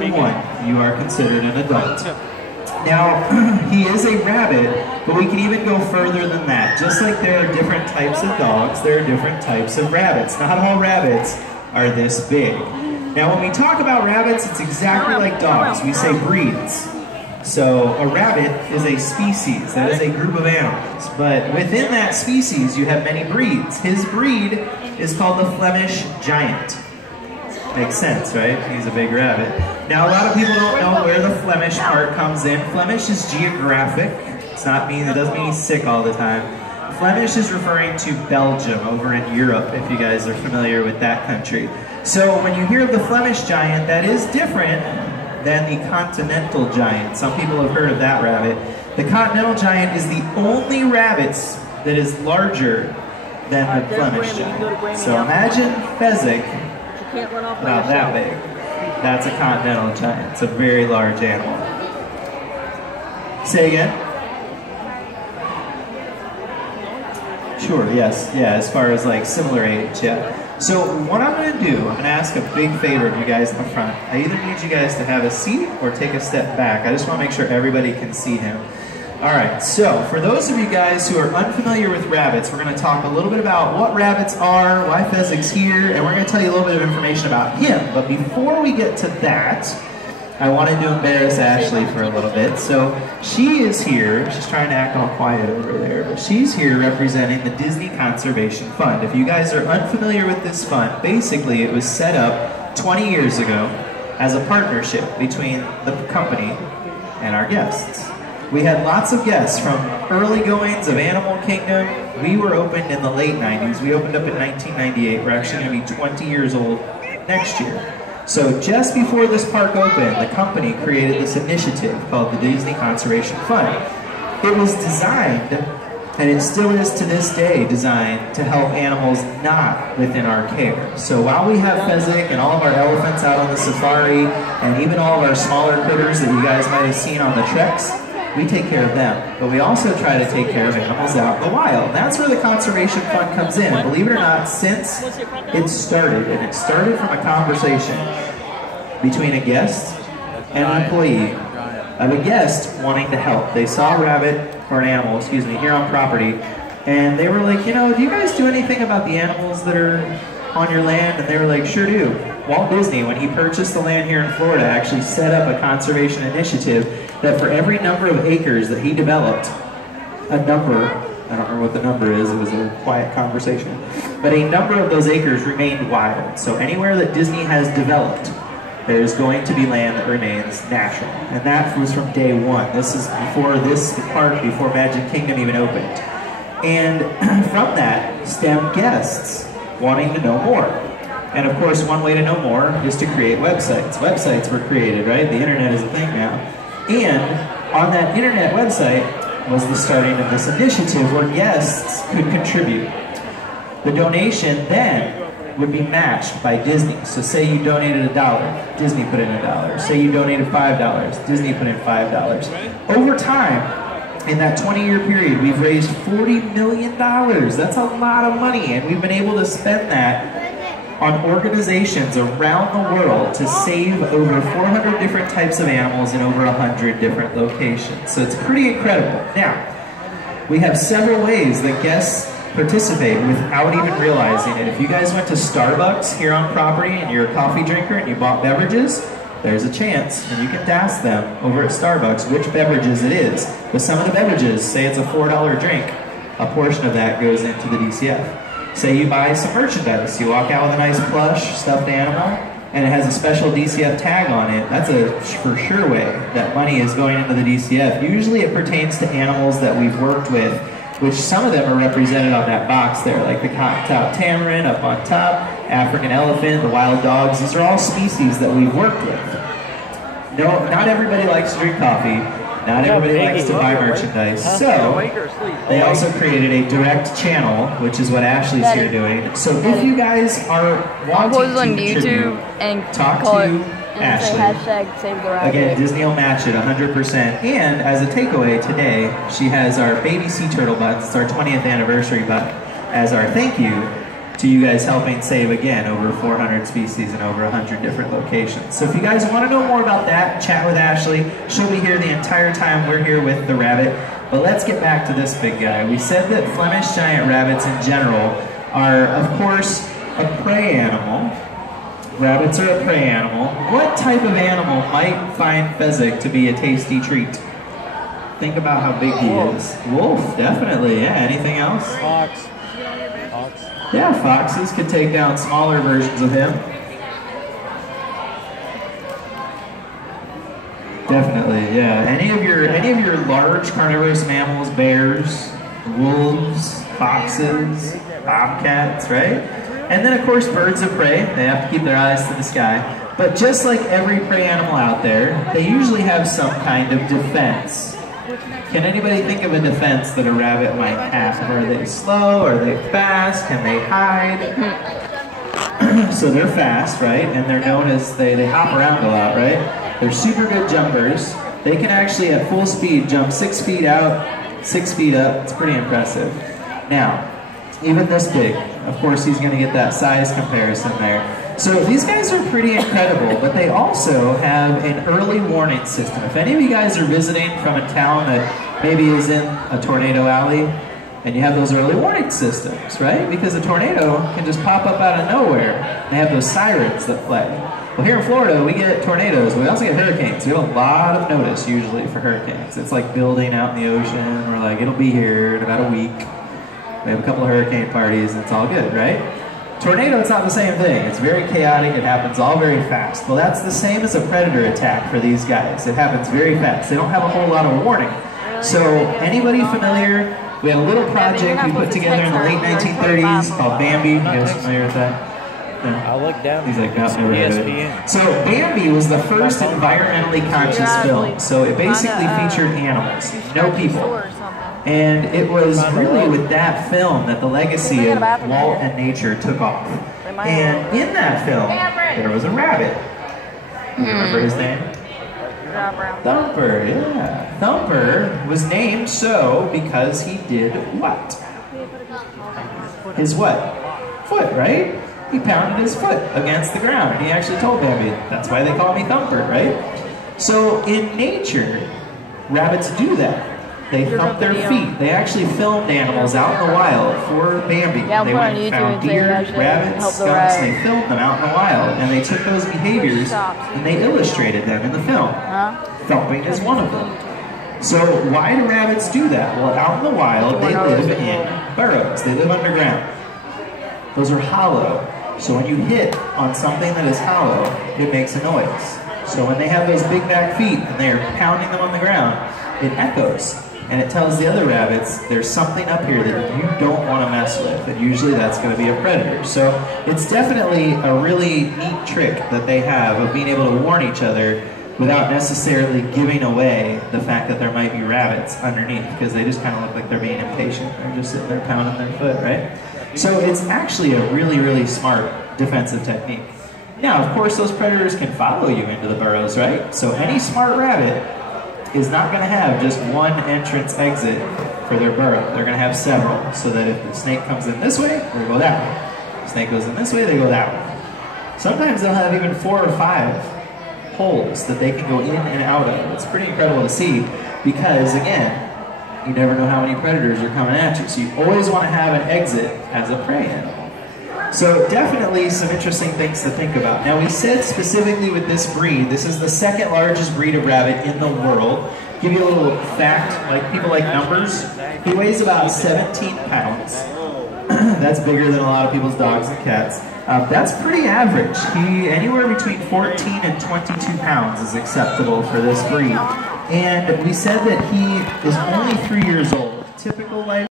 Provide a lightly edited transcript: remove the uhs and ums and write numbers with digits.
21, you are considered an adult. Now, he is a rabbit, but we can even go further than that. Just like there are different types of dogs, there are different types of rabbits. Not all rabbits are this big. Now, when we talk about rabbits, it's exactly like dogs. We say breeds. So, a rabbit is a species. That is a group of animals. But within that species, you have many breeds. His breed is called the Flemish Giant. Makes sense, right? He's a big rabbit. Now, a lot of people don't know where the Flemish part comes in. Flemish is geographic. It doesn't mean he's sick all the time. Flemish is referring to Belgium over in Europe, if you guys are familiar with that country. So when you hear of the Flemish Giant, that is different than the Continental Giant. Some people have heard of that rabbit. The Continental Giant is the only rabbit that is larger than the Flemish Giant. So imagine Fezzik. About that big. That's a Continental Giant. It's a very large animal. Say again? Sure, yes. Yeah, as far as like similar age, yeah. So what I'm going to do, I'm going to ask a big favor of you guys in the front. I either need you guys to have a seat or take a step back. I just want to make sure everybody can see him. Alright, so for those of you guys who are unfamiliar with rabbits, we're going to talk a little bit about what rabbits are, why Fezzik's here, and we're going to tell you a little bit of information about him. But before we get to that, I wanted to embarrass Ashley for a little bit. So she is here, she's trying to act all quiet over there, but she's here representing the Disney Conservation Fund. If you guys are unfamiliar with this fund, basically it was set up 20 years ago as a partnership between the company and our guests. We had lots of guests from early goings of Animal Kingdom. We were opened in the late 90s. We opened up in 1998. We're actually going to be 20 years old next year. So just before this park opened, the company created this initiative called the Disney Conservation Fund. It was designed, and it still is to this day, designed to help animals not within our care. So while we have Fezzik and all of our elephants out on the safari, and even all of our smaller critters that you guys might have seen on the treks, we take care of them, but we also try to take care of animals out in the wild. That's where the Conservation Fund comes in. And believe it or not, since it started, and it started from a conversation between a guest and an employee of a guest wanting to help. They saw a rabbit, or an animal, excuse me, here on property, and they were like, you know, do you guys do anything about the animals that are on your land? And they were like, sure do. Walt Disney, when he purchased the land here in Florida, actually set up a conservation initiative that for every number of acres that he developed, a number, I don't remember what the number is, it was a quiet conversation, but a number of those acres remained wild. So anywhere that Disney has developed, there's going to be land that remains natural. And that was from day one. This is before this park, before Magic Kingdom even opened. And from that stemmed guests wanting to know more. And of course, one way to know more is to create websites. Websites were created, right? The internet is a thing now. And on that internet website was the starting of this initiative where guests could contribute. The donation then would be matched by Disney. So say you donated $1, Disney put in $1. Say you donated $5, Disney put in $5. Over time, in that 20-year period, we've raised $40 million. That's a lot of money, and we've been able to spend that on organizations around the world to save over 400 different types of animals in over 100 different locations. So it's pretty incredible. Now, we have several ways that guests participate without even realizing it. If you guys went to Starbucks here on property and you're a coffee drinker and you bought beverages, there's a chance and you can ask them over at Starbucks which beverages it is. But some of the beverages, say it's a $4 drink, a portion of that goes into the DCF. Say you buy some merchandise, you walk out with a nice plush stuffed animal, and it has a special DCF tag on it. That's a for sure way that money is going into the DCF. Usually it pertains to animals that we've worked with, which some of them are represented on that box there, like the cotton-top tamarin up on top, African elephant, the wild dogs. These are all species that we've worked with. No, not everybody likes to drink coffee. Not everybody likes to buy merchandise, so they also created a direct channel, which is what Ashley's here doing. So if you guys are wanting to contribute, talk to Ashley. Again, Disney will match it 100%. And as a takeaway today, she has our baby sea turtle button. It's our 20th anniversary button as our thank you to you guys helping save, again, over 400 species in over 100 different locations. So if you guys want to know more about that, chat with Ashley. She'll be here the entire time we're here with the rabbit. But let's get back to this big guy. We said that Flemish giant rabbits in general are, of course, a prey animal. Rabbits are a prey animal. What type of animal might find Fezzik to be a tasty treat? Think about how big he is. Wolf, definitely. Yeah, anything else? Fox. Yeah, foxes could take down smaller versions of him. Definitely, yeah. Any of your large carnivorous mammals, bears, wolves, foxes, bobcats, right? And then of course birds of prey, they have to keep their eyes to the sky. But just like every prey animal out there, they usually have some kind of defense. Can anybody think of a defense that a rabbit might have? Are they slow? Are they fast? Can they hide? So they're fast, right? And they're known as, they hop around a lot, right? They're super good jumpers. They can actually at full speed jump 6 feet out, 6 feet up. It's pretty impressive. Now, even this big, of course he's gonna get that size comparison there. So these guys are pretty incredible, but they also have an early warning system. If any of you guys are visiting from a town that maybe is in a tornado alley, and you have those early warning systems, right? Because a tornado can just pop up out of nowhere. They have those sirens that play. Well, here in Florida, we get tornadoes, but we also get hurricanes. We have a lot of notice usually for hurricanes. It's like building out in the ocean. We're like, it'll be here in about a week. We have a couple of hurricane parties, and it's all good, right? Tornado, it's not the same thing. It's very chaotic. It happens all very fast. Well, that's the same as a predator attack for these guys. It happens very fast. They don't have a whole lot of warning. So anybody familiar? We had a little project we put together in the late 1930s called Bambi. You guys familiar with that? No. I'll look down. He's like, no, never heard of it. So Bambi was the first environmentally conscious film. So it basically featured animals, no people. And it was really with that film that the legacy of Walt and nature took off. And in that film, there was a rabbit. You remember his name? Thumper, yeah. Thumper was named so because he did what? His what? Foot, right? He pounded his foot against the ground. And he actually told Bambi, that's why they call me Thumper, right? So in nature, rabbits do that. They thump their feet. They actually filmed animals out in the wild for Bambi. Yeah, they went and found deer, rabbits, skunks, they filmed them out in the wild. And they took those behaviors and they illustrated them in the film. Thumping is one of them. So why do rabbits do that? Well, out in the wild, they live in burrows. They live underground. Those are hollow. So when you hit on something that is hollow, it makes a noise. So when they have those big back feet and they are pounding them on the ground, it echoes. And it tells the other rabbits, there's something up here that you don't want to mess with. And usually that's going to be a predator. So it's definitely a really neat trick that they have of being able to warn each other without necessarily giving away the fact that there might be rabbits underneath, because they just kind of look like they're being impatient. They're just sitting there pounding their foot, right? So it's actually a really, really smart defensive technique. Now, of course, those predators can follow you into the burrows, right? So any smart rabbit is not going to have just one entrance exit for their burrow. They're going to have several, so that if the snake comes in this way, they go that way. If the snake goes in this way, they go that way. Sometimes they'll have even 4 or 5 holes that they can go in and out of. It's pretty incredible to see because, again, you never know how many predators are coming at you, so you always want to have an exit as a prey animal. So definitely some interesting things to think about. Now we said specifically with this breed, this is the 2nd largest breed of rabbit in the world. Give you a little fact, like people like numbers. He weighs about 17 pounds. That's bigger than a lot of people's dogs and cats. That's pretty average. Anywhere between 14 and 22 pounds is acceptable for this breed. And we said that he is only 3 years old. Typical life